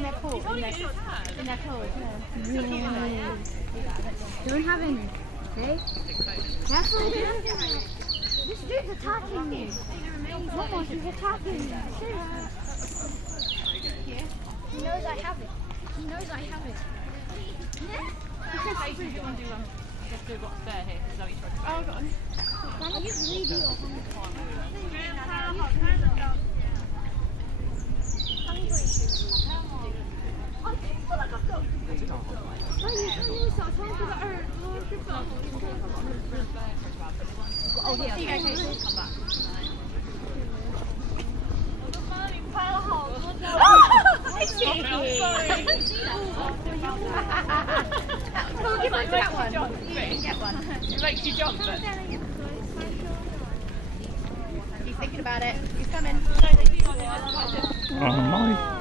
in their coat. In their clothes, yeah. Don't have any. Okay? Careful. This dude's attacking me. Mama, he's attacking me. He knows I have it. He knows I have it. Oh, God. Can you video of him? Oh, yeah. See you guys later. Come back. It makes you jump, but... He's thinking about it. He's coming. Oh my.